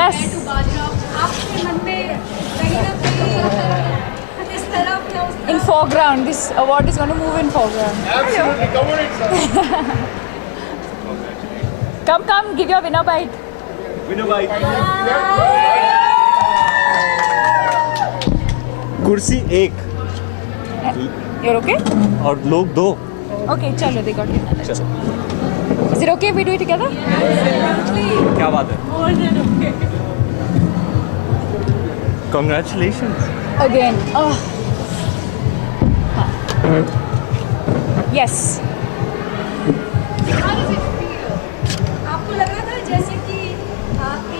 Yes. to Bajrao, आपके मन में कहीं ना कहीं इस तरह क्या उस In foreground, this award is going to move in foreground. Absolutely, come on inside. Come, give your winner bite. Winner bite. कुर्सी एक You're okay? और लोग दो. Okay, chalo, they got it. चलो. Is it okay if we do it together? क्या बात है? more than okay. Congratulations. Again. Oh. Yes. How does it feel? आपको लग रहा था जैसे कि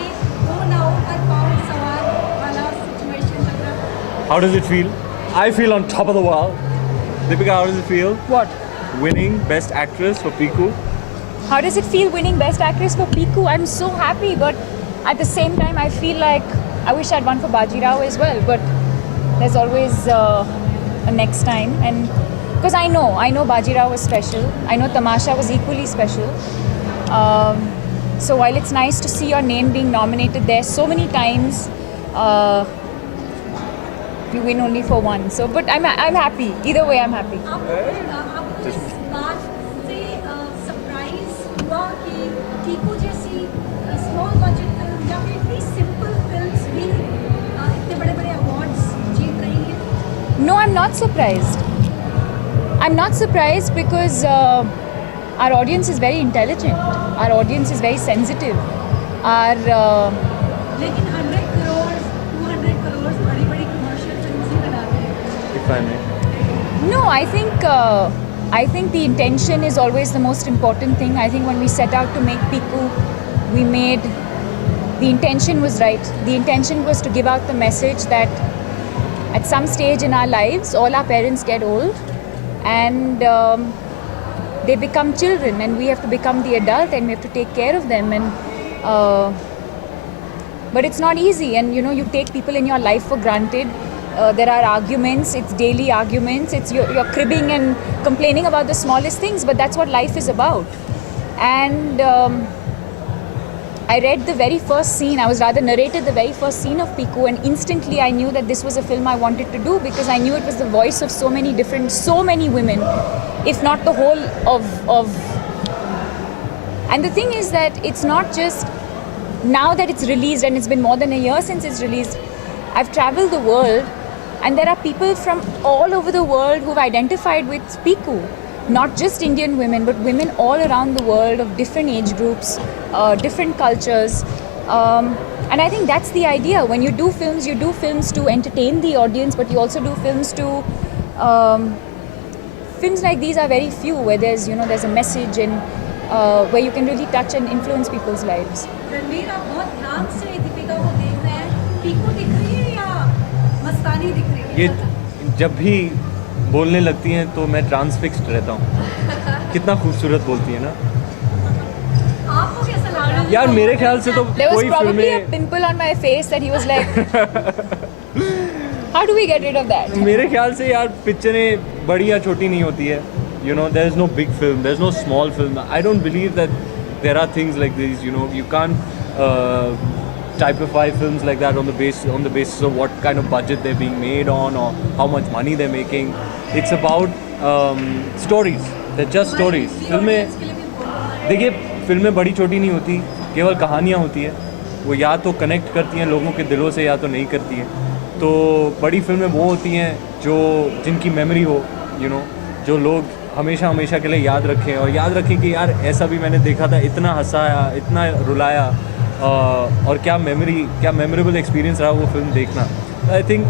एक हो ना हो पर पाँव सवार वाला सिचुएशन लग रहा था. How does it feel? I feel on top of the world. Deepika, how does it feel? What? Winning Best Actress for Piku. How does it feel winning Best Actress for Piku? I'm so happy, but at the same time, I feel like I wish I'd won for Bajirao as well. But there's always a next time, and because I know Bajirao was special. I know Tamasha was equally special. So while it's nice to see your name being nominated there so many times, you win only for one. So, but I'm happy. Either way, I'm happy. आपको इस बात से surprise हुआ कि टीकू जैसी small budget film या फिर इतनी सिंपल फिल्म्स भी इतने बड़े बड़े अवार्ड्स जीत रही हैं. No, I'm not surprised. I'm not surprised because our audience is very intelligent. Our audience is very sensitive. Our लेकिन 100 करोड़ 200 करोड़ बड़ी बड़ी कमर्शियल फिल्म्स ही बनाते हैं. If I may. no, I think the intention is always the most important thing. I think when we set out to make Piku, the intention was right. The intention was to give out the message that at some stage in our lives, all our parents get old and they become children, and we have to become the adult and we have to take care of them. And but it's not easy, and you take people in your life for granted. There are arguments, it's daily arguments, it's you're cribbing and complaining about the smallest things, but that's what life is about. And I read the very first scene, I was rather narrated the very first scene of Piku, and instantly I knew that this was a film I wanted to do, because I knew it was the voice of so many women, if not the whole of. And the thing is that it's not just now that it's released, and it's been more than a year since it's released. I've traveled the world, and there are people from all over the world who've identified with Piku. Not just Indian women, but women all around the world of different age groups, different cultures. And I think that's the idea. When you do films to entertain the audience, but you also do films to... films like these are very few, where there's a message, and where you can really touch and influence people's lives. Ranveer, आप बहुत ध्यान से दीपिका को देख रहे हैं. पीकू दिख रही है या मस्तानी दिख रही है? ये जब भी बोलने लगती हैं तो मैं ट्रांसफिक्स्ड रहता हूँ. कितना खूबसूरत बोलती है ना. आपको कैसा लग रहा है? यार मेरे ख्याल से तो There was कोई probably a फिल्में pimple on my face that he was like, how do we get rid of that? मेरे ख्याल से यार पिक्चरें बड़ी या छोटी नहीं होती है. There is no big film, there is no small film. I don't believe that there are things like these. You can't typify films like that on the basis of what kind of budget they're being made on, or how much money they're making. It's about stories. They're just stories. फिल्में देखिए, फिल्में बड़ी छोटी नहीं होती, केवल कहानियाँ होती है. वो या तो कनेक्ट करती हैं लोगों के दिलों से, या तो नहीं करती हैं. तो बड़ी फिल्में वो होती हैं जिनकी मेमोरी हो, जो लोग हमेशा के लिए याद रखें, और याद रखें कि यार ऐसा भी मैंने देखा था, इतना हंसाया, इतना रुलाया, और क्या मेमोरेबल एक्सपीरियंस रहा वो फिल्म देखना. आई थिंक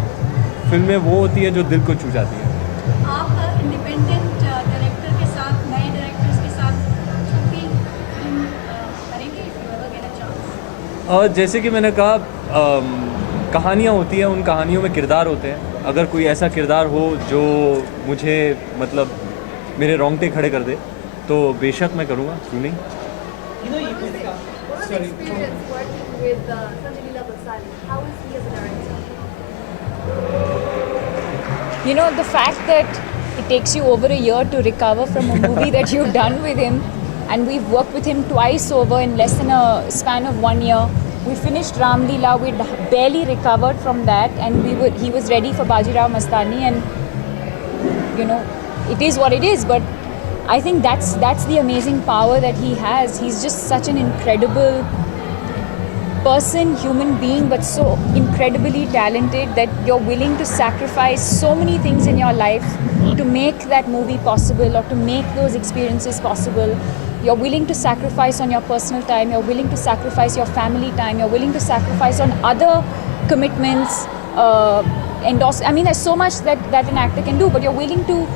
फिल्में वो होती है जो दिल को छू जाती है. आप इंडिपेंडेंट डायरेक्टर के साथ, नए डायरेक्टर्स के साथ छोटी फिल्म करेंगे if you ever get a chance? जैसे कि मैंने कहा, कहानियाँ होती हैं, उन कहानियों में किरदार होते हैं. अगर कोई ऐसा किरदार हो जो मुझे मतलब मेरे रोंगटे खड़े कर दे, तो बेशक मैं करूँगा, क्यों नहीं. What was the experience working with Sanjay Leela Bhansali? How is he as a director? The fact that it takes you over a year to recover from a movie that you've done with him, and we've worked with him twice over in less than a span of 1 year. We finished Ram Leela. We'd barely recovered from that, and he was ready for Bajirao Mastani, and you know, it is what it is. But I think that's the amazing power that he has. He's just such an incredible person, human being, but so incredibly talented that you're willing to sacrifice so many things in your life to make that movie possible or to make those experiences possible. You're willing to sacrifice on your personal time, you're willing to sacrifice your family time, you're willing to sacrifice on other commitments, I mean, there's so much that an actor can do, but you're willing to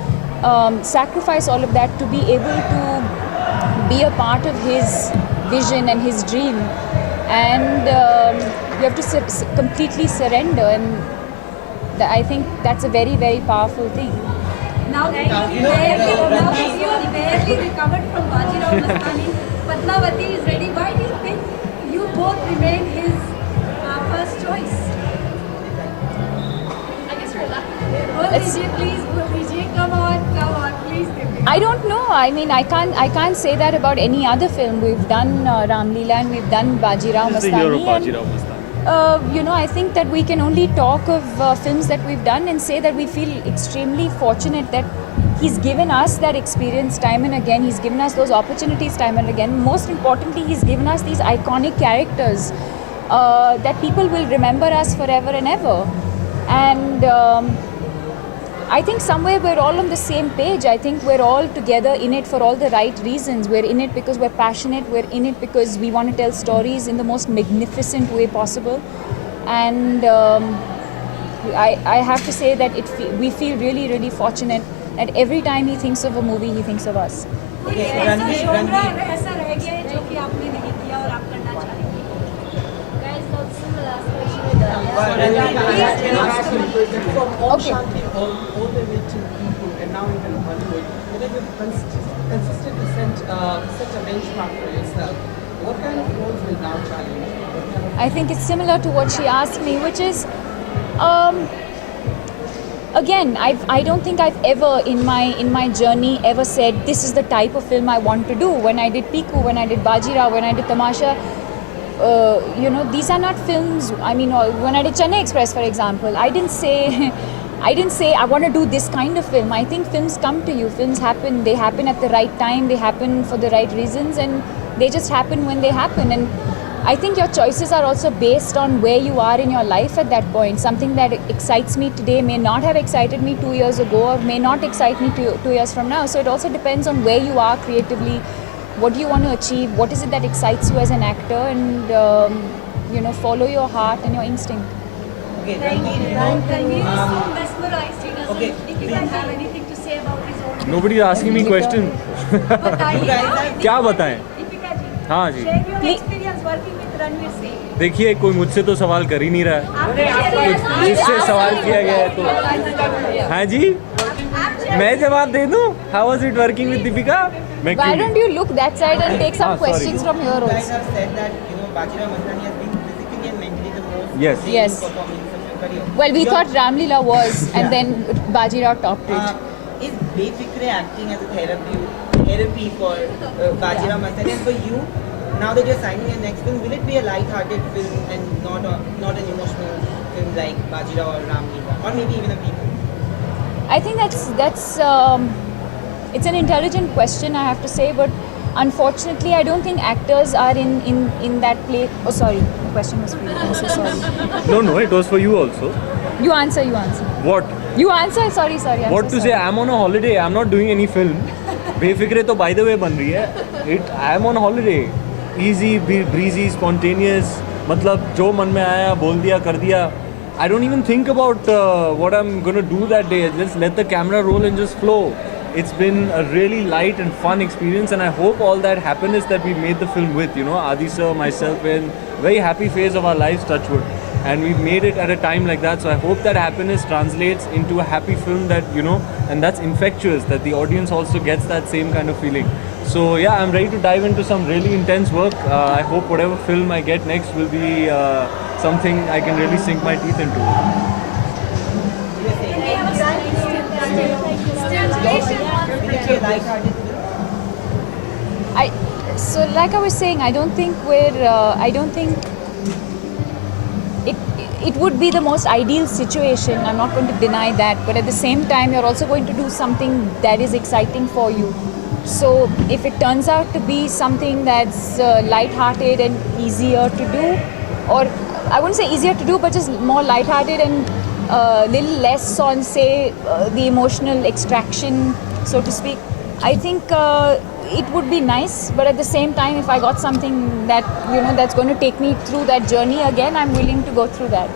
sacrifice all of that to be able to be a part of his vision and his dream. And you have to completely surrender, and I think that's a very, very powerful thing. Now that you are barely recovered from Bajirao Mastani, Padmavati is ready. Why do you think you both remain his first choice? I guess you're lucky. Oh, Vijay, please, Vijay, come on, please. Deepika. I don't know. I mean, I can't say that about any other film. We've done Ram Leela and we've done Bajirao This is the year of Mastani. Bajirao Mastani. You know, I think that we can only talk of films that we've done and say that we feel extremely fortunate that he's given us that experience time and again. He's given us those opportunities time and again. Most importantly, he's given us these iconic characters that people will remember us forever and ever. And I think somewhere we're all on the same page. I think we're all together in it for all the right reasons. We're in it because we're passionate. We're in it because we want to tell stories in the most magnificent way possible. And I have to say that we feel really, really fortunate that every time he thinks of a movie, he thinks of us. कोई ऐसा genre ऐसा रह गया है जो कि आपने नहीं किया और आप करना चाहेंगे? Guys, that's similar situation with From Om Okay. Shanti all the way to People and now even Hollywood, you know, you've consistently set a benchmark for yourself. What kind of roles will now challenge? What kind of I think it's similar to what she asked me, which is, again, I don't think I've ever in my journey ever said this is the type of film I want to do. When I did Piku, when I did Bajirao, when I did Tamasha, you know, these are not films. I mean, when I did Chennai Express, for example, I didn't say I want to do this kind of film. I think films come to you. Films happen. They happen at the right time. They happen for the right reasons, and they just happen when they happen. And I think your choices are also based on where you are in your life at that point. Something that excites me today may not have excited me 2 years ago, or may not excite me 2 years from now. So it also depends on where you are creatively. What do you want to achieve? What is it that excites you as an actor? And you know, follow your heart and your instinct. Okay, Ranveer is so mesmerized. He doesn't. Okay. If you can have anything to say about his own. Nobody's asking me question. बताइए ना, क्या बताएं? दीपिका जी. हाँ जी. Share your Please. experience working with Ranveer Singh. देखिए, कोई मुझसे तो सवाल कर ही नहीं रहा है. जिससे सवाल किया गया है तो हाँ जी, मैं जवाब दे दूं. How was it working with Deepika? मैं Why क्यों don't you look that side and take some Ah, sorry. questions from here You guys also? have said that, you know, Bajirao Mastani has been physically and mentally the most Yes. draining Yes. performance of your career. Well, we Your- thought Ram Leela was, and then Bajirao topped it. Is Befikre acting as a therapy for Bajirao Mastani? And for you, now that you're signing your next film, will it be a light-hearted film and not an emotional film like Bajirao or Ram Leela, or maybe even a People? I think that's it's an intelligent question, I have to say, but unfortunately, I don't think actors are in that place. Oh, sorry, the question was for you. I'm so sorry. No, it was for you also. You answer. What? You answer. Sorry. I'm What so to say? sorry. I'm on a holiday. I'm not doing any film. Befikre तो by the way बन रही है. I am on holiday. Easy, breezy, spontaneous. मतलब जो मन में आया बोल दिया कर दिया. I don't even think about what I'm gonna do that day. Just let the camera roll and just flow. It's been a really light and fun experience, and I hope all that happiness that we made the film with, you know, Adi sir, myself, we're in very happy phase of our lives, touch wood. And we've made it at a time like that, so I hope that happiness translates into a happy film that, you know, and that's infectious, that the audience also gets that same kind of feeling. So yeah, I'm ready to dive into some really intense work. I hope whatever film I get next will be something I can really sink my teeth into. Will it be a light-hearted film? So like I was saying, I don't think it would be the most ideal situation. I'm not going to deny that, but at the same time, you're also going to do something that is exciting for you. So if it turns out to be something that's light-hearted and easier to do, or I wouldn't say easier to do, but just more light-hearted and little less on, say, the emotional extraction, so to speak, I think it would be nice. But at the same time, if I got something that that's going to take me through that journey again, I'm willing to go through that.